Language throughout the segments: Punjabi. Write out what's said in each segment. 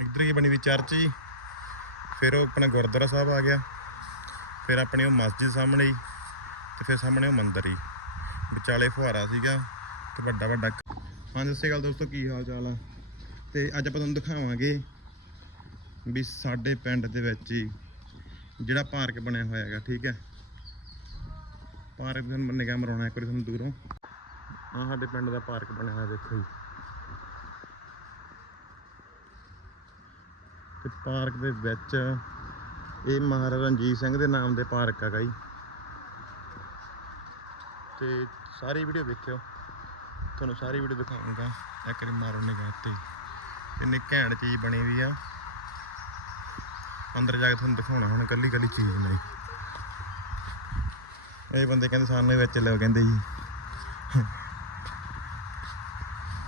ਇੱਧਰ ਕੀ ਬਣੀ ਵੀ ਚਰਚ ਜੀ। ਫਿਰ ਉਹ ਆਪਣਾ ਗੁਰਦੁਆਰਾ ਸਾਹਿਬ ਆ ਗਿਆ। ਫਿਰ ਆਪਣੀ ਉਹ ਮਸਜਿਦ ਸਾਹਮਣੇ ਹੀ ਤੇ ਫਿਰ ਸਾਹਮਣੇ ਉਹ ਮੰਦਿਰ ਹੀ ਵਿਚਾਲੇ ਫੁਹਾਰਾ ਸੀਗਾ ਤੇ ਵੱਡਾ ਵੱਡਾ ਹਾਂਜੀ ਸਤਿ ਸ਼੍ਰੀ ਅਕਾਲ ਦੋਸਤੋ, ਕੀ ਹਾਲ ਚਾਲ ਆ? ਤੇ ਅੱਜ ਆਪਾਂ ਤੁਹਾਨੂੰ ਦਿਖਾਵਾਂਗੇ ਵੀ ਸਾਡੇ ਪਿੰਡ ਦੇ ਵਿੱਚ ਹੀ ਜਿਹੜਾ ਪਾਰਕ ਬਣਿਆ ਹੋਇਆ ਹੈਗਾ, ਠੀਕ ਹੈ। ਪਾਰਕ ਦੇ ਨਿਗਾਹ ਮਰਾਉਣਾ, ਇੱਕ ਵਾਰੀ ਤੁਹਾਨੂੰ ਦੂਰੋਂ। ਆਹ ਸਾਡੇ ਪਿੰਡ ਦਾ ਪਾਰਕ ਬਣਿਆ ਹੋਇਆ, ਦੇਖੋ ਜੀ। ਤੇ ਪਾਰਕ ਦੇ ਵਿੱਚ ਇਹ ਮਹਾਰਾਜਾ ਰਣਜੀਤ ਸਿੰਘ ਦੇ ਨਾਮ ਦੇ ਪਾਰਕ ਹੈਗਾ ਜੀ। ਤੇ ਸਾਰੀ ਵੀਡੀਓ ਦੇਖਿਓ ਤੁਹਾਨੂੰ ਸਾਰੀ ਵੀਡੀਓ ਦਿਖਾਉਂਗਾ ਇੱਕ ਵਾਰੀ ਮਾਰੋ ਨਿਗਾਹ ਤੇ। ਇੰਨੀ ਘੈਂਟ ਚੀਜ਼ ਬਣੀ ਵੀ ਆ। ਅੰਦਰ ਜਾ ਕੇ ਤੁਹਾਨੂੰ ਦਿਖਾਉਣਾ, ਹੁਣ ਕੱਲੀ ਕੱਲੀ ਚੀਜ਼ ਨਹੀਂ। ਇਹ ਬੰਦੇ ਕਹਿੰਦੇ ਸਾਨੂੰ ਵਿੱਚ ਲਿਓ ਕਹਿੰਦੇ ਜੀ।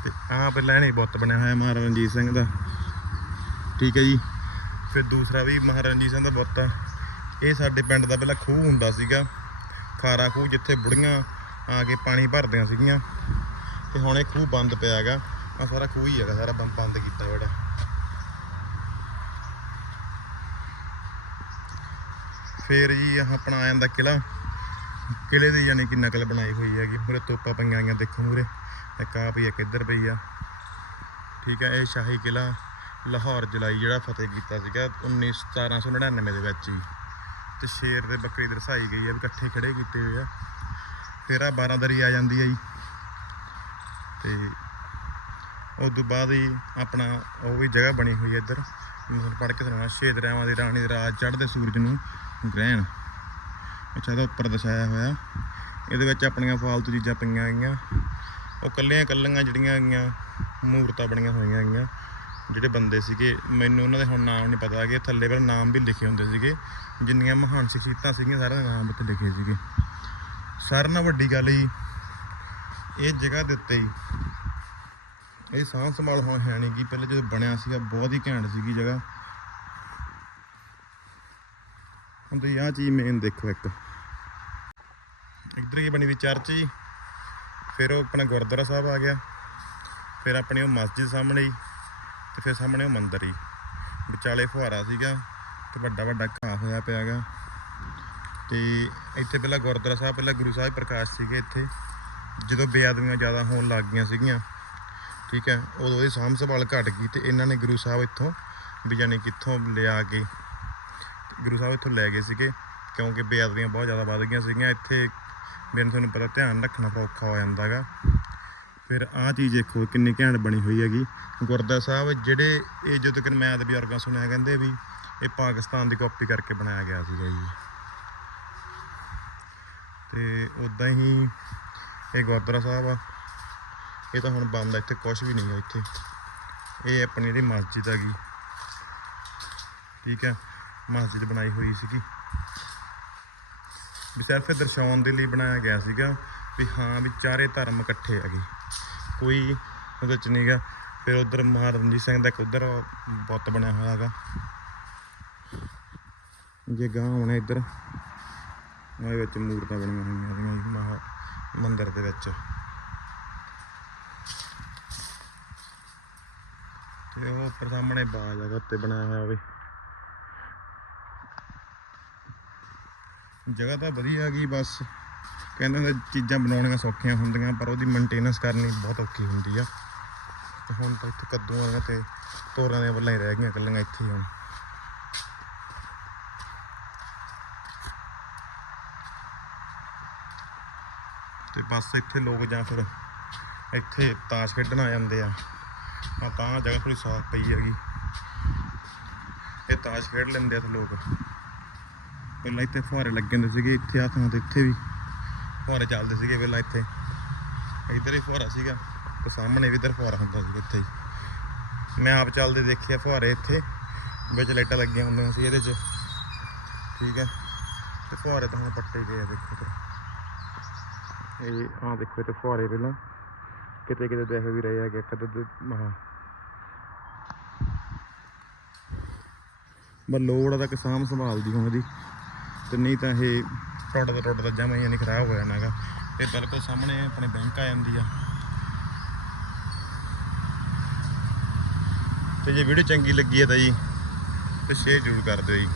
ਤੇ ਆਹ ਪਹਿਲਾਂ ਇਹਨੇ ਬੁੱਤ ਬਣਿਆ ਹੋਇਆ ਮਹਾਰਾਜਾ ਰਣਜੀਤ ਸਿੰਘ ਦਾ। ਠੀਕ ਹੈ ਜੀ। ਫਿਰ ਦੂਸਰਾ ਵੀ ਮਹਾਰਾਜਾ ਸਿੰਘ ਦਾ ਬੁੱਤ ਆ। ਇਹ ਸਾਡੇ ਪਿੰਡ ਦਾ ਪਹਿਲਾਂ ਖੂਹ ਹੁੰਦਾ ਸੀਗਾ। ਖਾਰਾ ਖੂਹ ਜਿੱਥੇ ਬੁੜੀਆਂ ਆ ਕੇ ਪਾਣੀ ਭਰਦੀਆਂ ਸੀਗੀਆਂ। ਤੇ ਹੁਣ ਇਹ ਖੂਹ ਬੰਦ ਪਿਆ ਹੈਗਾ। ਆ ਸਾਰਾ ਖੂਹ ਹੀ ਹੈਗਾ, ਸਾਰਾ ਬੰਦ ਬੰਦ ਕੀਤਾ ਹੋਇਆ। ਫੇਰ ਜੀ ਆਹ ਆਪਣਾ ਆ ਜਾਂਦਾ ਕਿਲਾ ਕਿਲੇ ਦੀ ਯਾਨੀ ਕਿ ਨਕਲ ਬਣਾਈ ਹੋਈ ਹੈਗੀ। ਮੂਰੇ ਤੋਪਾਂ ਪਈਆਂ ਆਈਆਂ ਦੇਖੋ ਮੂਰੇ। ਇੱਕ ਆ ਪਈ ਇੱਕ ਇੱਧਰ ਪਈ ਆ। ਠੀਕ ਹੈ, ਇਹ ਸ਼ਾਹੀ ਕਿਲਾ ਲਾਹੌਰ ਜਲਾਈ ਜਿਹੜਾ ਫਤਿਹ ਕੀਤਾ ਸੀਗਾ 19 1799 ਦੇ ਵਿੱਚ ਹੀ। ਤੇ ਸ਼ੇਰ ਤੇ ਬੱਕਰੀ ਦਰਸਾਈ ਗਈ ਆ ਵੀ ਇਕੱਠੇ ਖੜੇ ਕੀਤੇ ਹੋਏ ਆ। ਫਿਰ ਆ 12 ਦਰੀ ਆ ਜਾਂਦੀ ਆ ਜੀ। ਤੇ ਉਸ ਤੋਂ ਬਾਅਦ ਹੀ ਆਪਣਾ ਉਹ ਵੀ ਜਗ੍ਹਾ ਬਣੀ ਹੋਈ ਹੈ ਇੱਧਰ। ਮੈਂ ਤੁਹਾਨੂੰ ਪੜ੍ਹ ਕੇ ਸੁਣਾਉਣਾ ਸ਼ੇਦ ਦਰਿਆਵਾਂ ਦੀ ਰਾਣੀ ਰਾਜ ਚੜ੍ਹਦੇ ਸੂਰਜ ਨੂੰ ਗ੍ਰਹਿਣ। ਅੱਛਾ, ਇਹਦਾ ਉੱਪਰ ਦਰਸਾਇਆ ਹੋਇਆ। ਇਹਦੇ ਵਿੱਚ ਆਪਣੀਆਂ ਫਾਲਤੂ ਚੀਜ਼ਾਂ ਪਈਆਂ ਗਈਆਂ। ਉਹ ਕੱਲੀਆਂ ਕੱਲੀਆਂ ਜਿਹੜੀਆਂ ਗਈਆਂ, ਮੂਰਤਾਂ ਬਣੀਆਂ ਹੋਈਆਂ ਗਈਆਂ। ਜਿਹੜੇ ਬੰਦੇ ਸੀਗੇ, ਮੈਨੂੰ ਉਹਨਾਂ ਦੇ ਹੁਣ ਨਾਮ ਨਹੀਂ ਪਤਾ ਕਿ ਥੱਲੇ ਪਰ ਨਾਮ ਵੀ ਲਿਖੇ ਹੁੰਦੇ ਸੀਗੇ। ਜਿੰਨੀਆਂ ਮਹਾਨ ਸ਼ਖਸੀਅਤਾਂ ਸੀਗੀਆਂ, ਸਾਰਿਆਂ ਦੇ ਨਾਮ ਉੱਤੇ ਲਿਖੇ ਸੀਗੇ। ਸਾਰਿਆਂ ਨਾਲ ਵੱਡੀ ਗੱਲ ਜੀ, ਇਹ ਜਗ੍ਹਾ ਦੇ ਉੱਤੇ ਹੀ, ਇਹ ਸਾਂਭ ਸੰਭਾਲ ਹੁਣ ਹੈ ਨਹੀਂ ਗੀ। ਪਹਿਲੇ ਜਦੋਂ ਬਣਿਆ ਸੀਗਾ, ਬਹੁਤ ਹੀ ਘੈਂਟ ਸੀਗੀ ਜਗ੍ਹਾ। ਹੁਣ ਤੁਸੀਂ ਆਹ ਚੀਜ਼ ਮੇਨ ਦੇਖੋ ਇੱਕ। ਇੱਧਰ ਹੀ ਬਣੀ ਵੀ ਚਰਚ ਜੀ। ਫਿਰ ਉਹ ਆਪਣਾ ਗੁਰਦੁਆਰਾ ਸਾਹਿਬ ਆ ਗਿਆ। ਫਿਰ ਆਪਣੀ ਉਹ ਮਸਜਿਦ ਸਾਹਮਣੇ ਹੀ। ਤੇ ਫਿਰ ਸਾਹਮਣੇ ਉਹ ਮੰਦਿਰ ਹੀ। ਵਿਚਾਲੇ ਫੁਹਾਰਾ ਸੀਗਾ ਤੇ ਵੱਡਾ ਵੱਡਾ ਘਾਹ ਹੋਇਆ ਪਿਆ ਹੈਗਾ ਤੇ ਇੱਥੇ ਪਹਿਲਾਂ ਗੁਰਦੁਆਰਾ ਸਾਹਿਬ, ਪਹਿਲਾਂ ਗੁਰੂ ਸਾਹਿਬ ਪ੍ਰਕਾਸ਼ ਸੀਗੇ ਇੱਥੇ। ਜਦੋਂ ਬੇਅਦਬੀਆਂ ਜ਼ਿਆਦਾ ਹੋਣ ਲੱਗ ਗਈਆਂ ਸੀਗੀਆਂ, ਠੀਕ ਹੈ, ਉਦੋਂ ਇਹਦੀ ਸਾਂਭ ਸੰਭਾਲ ਘਟ ਗਈ ਤੇ ਇਹਨਾਂ ਨੇ ਗੁਰੂ ਸਾਹਿਬ ਇੱਥੋਂ ਵੀ ਜਾਨੀ ਕਿੱਥੋਂ ਲਿਆ ਕੇ ਤੇ ਗੁਰੂ ਸਾਹਿਬ ਇੱਥੋਂ ਲੈ ਗਏ ਸੀਗੇ, ਕਿਉਂਕਿ ਬੇਅਦਬੀਆਂ ਬਹੁਤ ਜ਼ਿਆਦਾ ਵੱਧ ਗਈਆਂ ਸੀਗੀਆਂ। ਇੱਥੇ ਮੈਨੂੰ ਤੁਹਾਨੂੰ ਪਤਾ ਧਿਆਨ ਰੱਖਣਾ ਔਖਾ ਹੋ ਜਾਂਦਾ ਹੈਗਾ। ਫਿਰ ਆਹ ਚੀਜ਼ ਦੇਖੋ, ਕਿੰਨੀ ਘੈਂਟ ਬਣੀ ਹੋਈ ਹੈਗੀ। ਗੁਰਦੁਆਰਾ ਸਾਹਿਬ ਜਿਹੜੇ ਇਹ ਜਦੋਂ ਤੱਕ ਮੈਂ ਆਦ ਬਜ਼ੁਰਗਾਂ ਸੁਣਿਆ ਕਹਿੰਦੇ ਵੀ ਇਹ ਪਾਕਿਸਤਾਨ ਦੀ ਕਾਪੀ ਕਰਕੇ ਬਣਾਇਆ ਗਿਆ ਸੀਗਾ ਜੀ। ਤੇ ਉਦਾਂ ਹੀ ਇਹ ਗੁਰਦੁਆਰਾ ਸਾਹਿਬ ਆ। ਇਹ ਤਾਂ ਹੁਣ ਬੰਦ ਆ, ਇੱਥੇ ਕੁਝ ਵੀ ਨਹੀਂ ਆ ਇੱਥੇ। ਇਹ ਆਪਣੀ ਜਿਹੜੀ ਮਸਜਿਦ ਹੈਗੀ। ਠੀਕ ਹੈ ਮਸਜਿਦ ਬਣਾਈ ਹੋਈ ਸੀਗੀ। ਵੀ ਸਿਰਫ ਦਰਸਾਉਣ ਦੇ ਲਈ ਬਣਾਇਆ ਗਿਆ ਸੀਗਾ। ਵੀ ਹਾਂ ਵੀ ਚਾਰੇ ਧਰਮ ਇਕੱਠੇ ਹੈਗੇ। ਕੋਈ ਉਹਦੇ ਚ ਨਹੀਂਗਾ ਫਿਰ ਉਧਰ ਮਹਾਰਾਜਾ ਰਣਜੀਤ ਸਿੰਘ ਦਾ ਇੱਕ ਉਧਰ ਬੁੱਤ ਬਣਿਆ ਹੋਇਆ ਹੈਗਾ। ਜੇ ਗਾਂ ਹੋਣਾ ਇੱਧਰ, ਉਹਦੇ ਵਿੱਚ ਮੂਰਤਾਂ ਬਣੀਆਂ ਹੋਈਆਂ ਹੈਗੀਆਂ ਮਹਾ ਮੰਦਿਰ ਦੇ ਵਿੱਚ। ਤੇ ਉਹ ਉੱਪਰ ਸਾਹਮਣੇ ਬਾਜ ਹੈਗਾ, ਉੱਤੇ ਬਣਾਇਆ ਹੋਇਆ ਵੀ। ਜਗ੍ਹਾ ਤਾਂ ਵਧੀਆ ਹੈਗੀ ਬਸ। ਕਹਿੰਦੇ ਹੁੰਦੇ ਚੀਜ਼ਾਂ ਬਣਾਉਣੀਆਂ ਸੌਖੀਆਂ ਹੁੰਦੀਆਂ, ਪਰ ਉਹਦੀ ਮੇਨਟੇਨੈਂਸ ਕਰਨੀ ਬਹੁਤ ਔਖੀ ਹੁੰਦੀ ਆ। ਤੇ ਹੁਣ ਤਾਂ ਇੱਥੇ ਕੱਦੂਆਂ ਦੀਆਂ ਤੇ ਤੋਰਾਂ ਦੀਆਂ ਵੱਲਾਂ ਹੀ ਰਹਿ ਗਈਆਂ ਇਕੱਲੀਆਂ ਇੱਥੇ ਹੀ ਹੁਣ। ਤੇ ਬਸ ਇੱਥੇ ਲੋਕ ਜਾਂ ਫਿਰ ਇੱਥੇ ਤਾਸ਼ ਖੇਡਣ ਆ ਜਾਂਦੇ ਆ। ਆ ਤਾਂ ਜਗ੍ਹਾ ਥੋੜੀ ਸਾਫ਼ ਪਈ ਹੈਗੀ। ਇਹ ਤਾਸ਼ ਖੇਡ ਲੈਂਦੇ ਆ ਤੇ ਲੋਕ। ਪਹਿਲਾਂ ਇੱਥੇ ਫੁਹਾਰੇ ਲੱਗੇ ਹੁੰਦੇ ਸੀਗੇ, ਇੱਥੇ ਆ ਥਾਂ ਤੇ ਇੱਥੇ ਵੀ। ਫੁਹਾਰੇ ਚੱਲਦੇ ਸੀਗੇ ਪਹਿਲਾਂ ਇੱਥੇ। ਇੱਧਰ ਹੀ ਫੁਹਾਰਾ ਸੀਗਾ ਤੇ ਸਾਹਮਣੇ ਵੀ ਇੱਧਰ ਫੁਹਾਰਾ ਹੁੰਦਾ ਸੀ ਇੱਥੇ ਹੀ। ਮੈਂ ਆਪ ਚੱਲਦੇ ਦੇਖਿਆ ਫੁਹਾਰੇ ਇੱਥੇ, ਵਿੱਚ ਲਾਈਟਾਂ ਲੱਗੀਆਂ ਹੁੰਦੀਆਂ ਸੀ ਇਹਦੇ 'ਚ। ਠੀਕ ਹੈ। ਤੇ ਫੁਹਾਰੇ ਤਾਂ ਹੁਣ ਪੱਟੇ ਗਏ ਆ ਦੇਖੋ ਤੇ। ਇਹ ਆਹ ਦੇਖੋ ਇੱਥੇ ਫੁਹਾਰੇ ਪਹਿਲਾਂ। ਕਿਤੇ ਕਿਤੇ ਦੇਖ ਵੀ ਰਹੇ ਆ ਕਿ ਇੱਕ ਮਹਾ ਬਸ ਲੋੜ ਆ ਤਾਂ ਕਿਸਾਨ ਸੰਭਾਲਦੀ ਹੁਣ ਇਹਦੀ। ਤੇ ਨਹੀਂ ਤਾਂ ਇਹ ਟੁੱਟਦਾ ਟੁੱਟਦਾ ਜਮਾਂ ਹੀ ਨਹੀਂ ਖਰਾਬ ਹੋ ਜਾਣਾ ਹੈਗਾ ਇਹ ਬਿਲਕੁਲ ਸਾਹਮਣੇ ਆਪਣੇ ਬੈਂਕ ਆ ਜਾਂਦੀ ਆ। ਤੇ ਜੇ ਵੀਡੀਓ ਚੰਗੀ ਲੱਗੀ ਹੈ ਤਾਂ ਜੀ, ਤੇ ਸ਼ੇਅਰ ਜ਼ਰੂਰ ਕਰ ਦਿਓ ਜੀ।